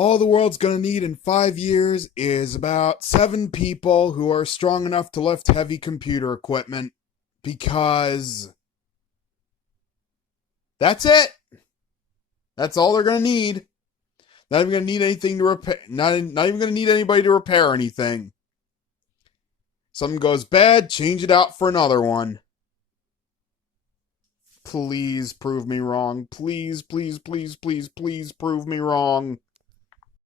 all the world's going to need in 5 years is about 7 people who are strong enough to lift heavy computer equipment. Because that's it. That's all they're going to need. Not even going to need anything to repair. Not even going to need anybody to repair anything. Something goes bad, change it out for another one. Please prove me wrong. Please, please, please, please, please prove me wrong.